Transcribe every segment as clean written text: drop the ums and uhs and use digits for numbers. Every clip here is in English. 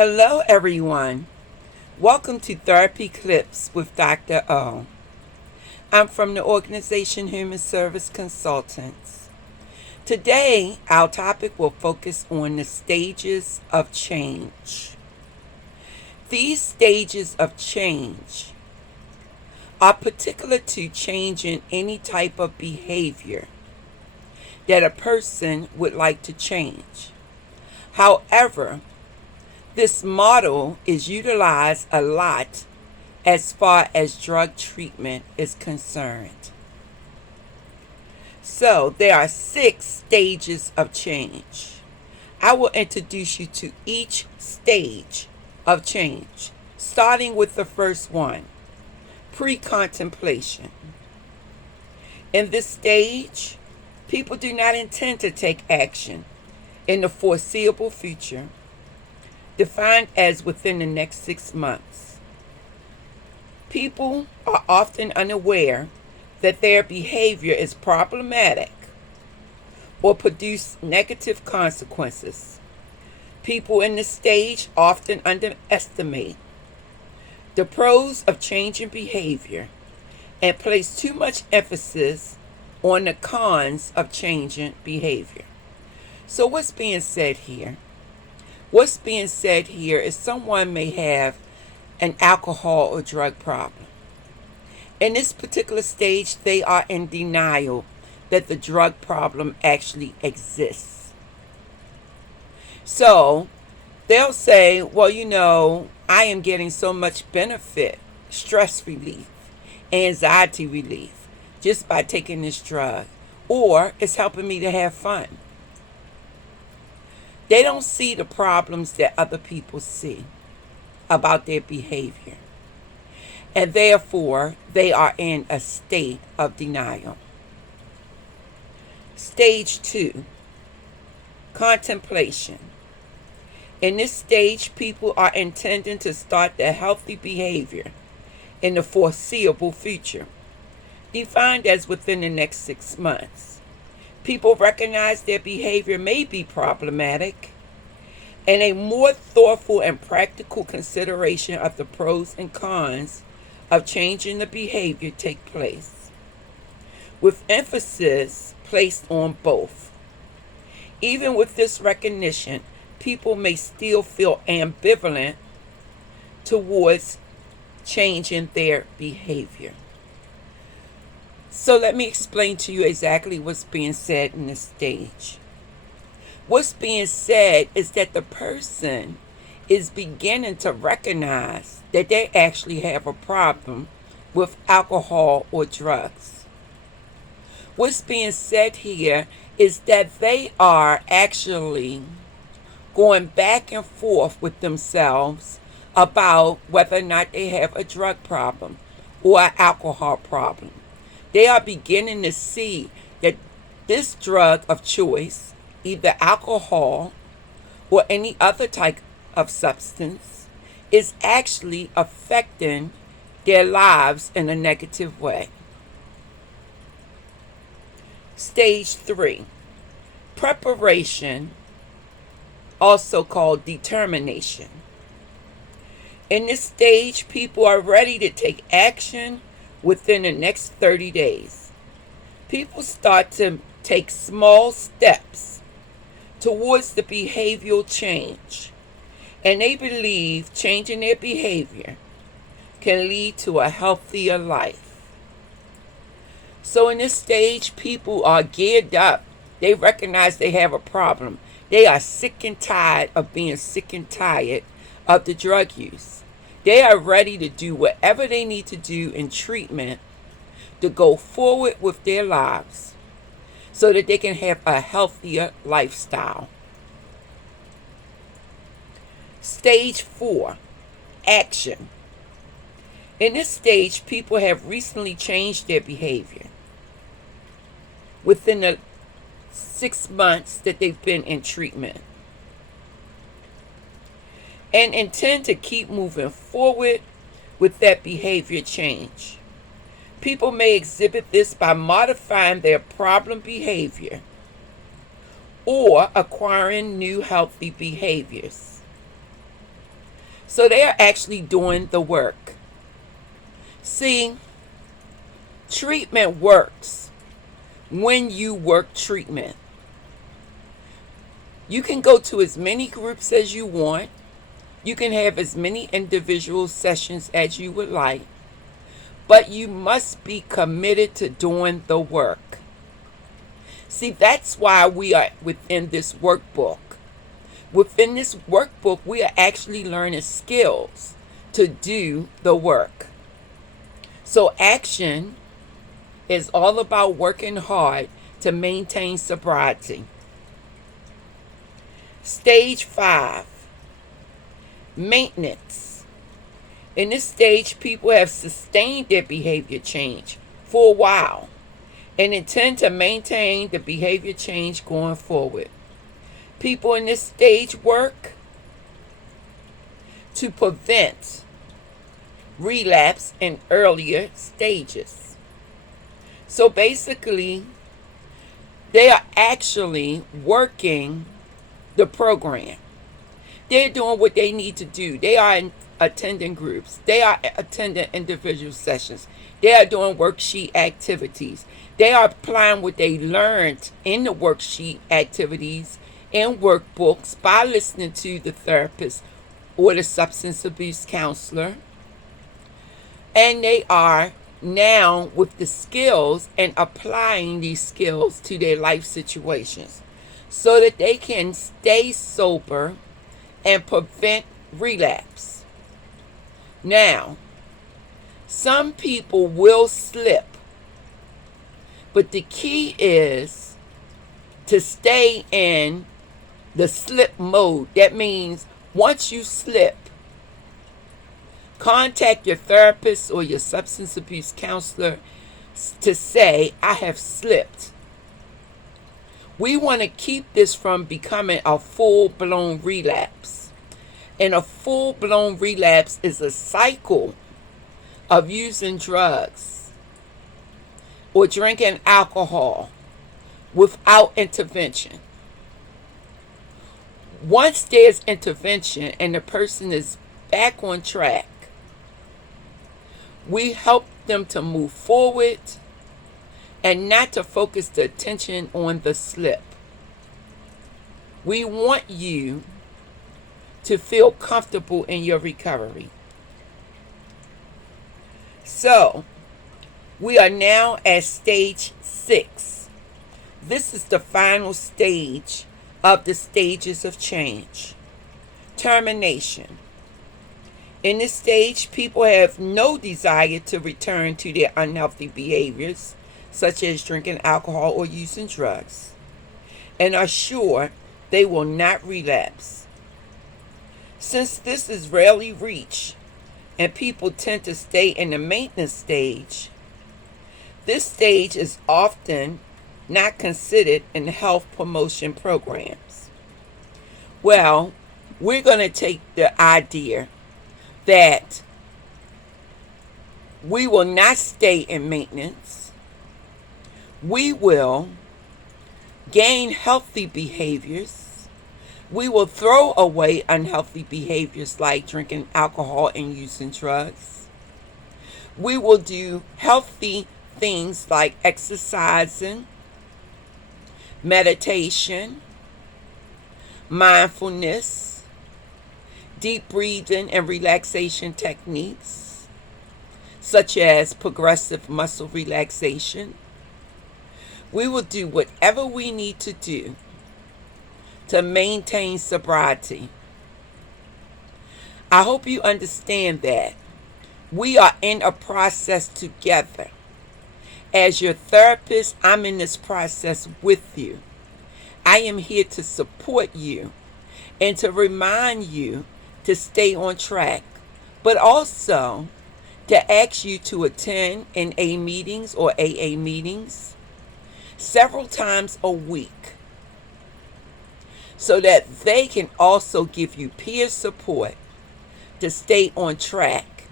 Hello, everyone. Welcome to Therapy Clips with Dr. O. I'm from the organization Human Service Consultants. Today, our topic will focus on the stages of change. These stages of change are particular to changing any type of behavior that a person would like to change. However, this model is utilized a lot as far as drug treatment is concerned. So, there are 6 stages of change. I will introduce you to each stage of change, starting with the first one, pre-contemplation. In this stage, people do not intend to take action in the foreseeable future, defined as within the next 6 months. People are often unaware that their behavior is problematic or produce negative consequences. People in this stage often underestimate the pros of changing behavior and place too much emphasis on the cons of changing behavior. So what's being said here? What's being said here is someone may have an alcohol or drug problem. In this particular stage, they are in denial that the drug problem actually exists. So they'll say, well, I am getting so much benefit, stress relief, anxiety relief, just by taking this drug, or it's helping me to have fun. They don't see the problems that other people see about their behavior. And therefore, they are in a state of denial. Stage 2, contemplation. In this stage, people are intending to start their healthy behavior in the foreseeable future, defined as within the next 6 months. People recognize their behavior may be problematic, and a more thoughtful and practical consideration of the pros and cons of changing the behavior take place, with emphasis placed on both. Even with this recognition, people may still feel ambivalent towards changing their behavior. So let me explain to you exactly what's being said in this stage. What's being said is that the person is beginning to recognize that they actually have a problem with alcohol or drugs. What's being said here is that they are actually going back and forth with themselves about whether or not they have a drug problem or an alcohol problem. They are beginning to see that this drug of choice, either alcohol or any other type of substance, is actually affecting their lives in a negative way. Stage 3, preparation, also called determination. In this stage, people are ready to take action within the next 30 days. People start to take small steps towards the behavioral change, and they believe changing their behavior can lead to a healthier life. So in this stage, people are geared up. They recognize they have a problem. They are sick and tired of being sick and tired of the drug use. They are ready to do whatever they need to do in treatment to go forward with their lives so that they can have a healthier lifestyle. Stage 4, action. In this stage, people have recently changed their behavior within the 6 months that they've been in treatment, and intend to keep moving forward with that behavior change. People may exhibit this by modifying their problem behavior or acquiring new healthy behaviors. So they are actually doing the work. See, treatment works when you work treatment. You can go to as many groups as you want. You can have as many individual sessions as you would like. But you must be committed to doing the work. See, that's why we are within this workbook. Within this workbook, we are actually learning skills to do the work. So action is all about working hard to maintain sobriety. Stage 5, maintenance. In this stage, people have sustained their behavior change for a while and intend to maintain the behavior change going forward. People in this stage work to prevent relapse in earlier stages. So basically, they are actually working the program. They're doing what they need to do. They are attending groups. They are attending individual sessions. They are doing worksheet activities. They are applying what they learned in the worksheet activities and workbooks by listening to the therapist or the substance abuse counselor. And they are now with the skills and applying these skills to their life situations so that they can stay sober and prevent relapse. Now, some people will slip, but the key is to stay in the slip mode. That means once you slip, contact your therapist or your substance abuse counselor to say, I have slipped. We want to keep this from becoming a full-blown relapse. And a full-blown relapse is a cycle of using drugs or drinking alcohol without intervention. Once there's intervention and the person is back on track, we help them to move forward and not to focus the attention on the slip. We want you to feel comfortable in your recovery. So, we are now at stage 6. This is the final stage of the stages of change. Termination. In this stage, people have no desire to return to their unhealthy behaviors, such as drinking alcohol or using drugs, and are sure they will not relapse. Since this is rarely reached, and people tend to stay in the maintenance stage, this stage is often not considered in health promotion programs. Well, we're going to take the idea that we will not stay in maintenance. We will gain healthy behaviors. We will throw away unhealthy behaviors like drinking alcohol and using drugs. We will do healthy things like exercising, meditation, mindfulness, deep breathing and relaxation techniques, such as progressive muscle relaxation. We will do whatever we need to do to maintain sobriety. I hope you understand that we are in a process together. As your therapist, I'm in this process with you. I am here to support you and to remind you to stay on track, but also to ask you to attend NA meetings or AA meetings several times a week so that they can also give you peer support to stay on track,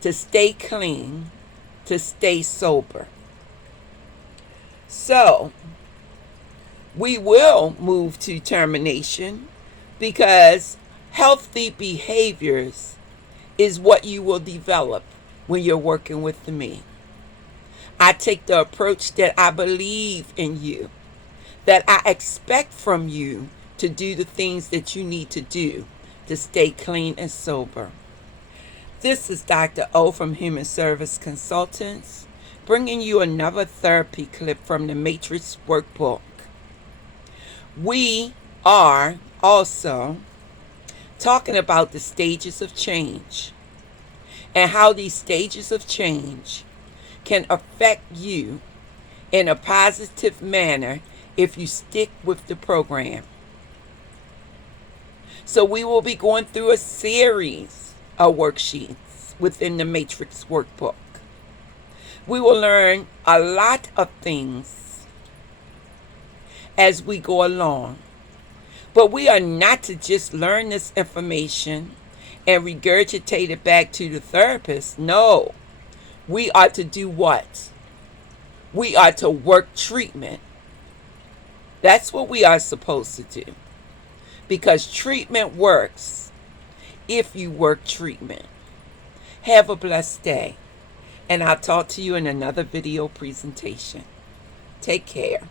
to stay clean, to stay sober. So, we will move to termination because Healthy behaviors is what you will develop when you're working with me. I take the approach that I believe in you, that I expect from you to do the things that you need to do to stay clean and sober. This is Dr. O from Human Service Consultants, bringing you another therapy clip from the Matrix Workbook. We are also talking about the stages of change and how these stages of change can affect you in a positive manner if you stick with the program. So we will be going through a series of worksheets within the Matrix Workbook. We will learn a lot of things as we go along. But we are not to just learn this information and regurgitate it back to the therapist. No. We are to do what? We are to work treatment. That's what we are supposed to do. Because treatment works if you work treatment. Have a blessed day. And I'll talk to you in another video presentation. Take care.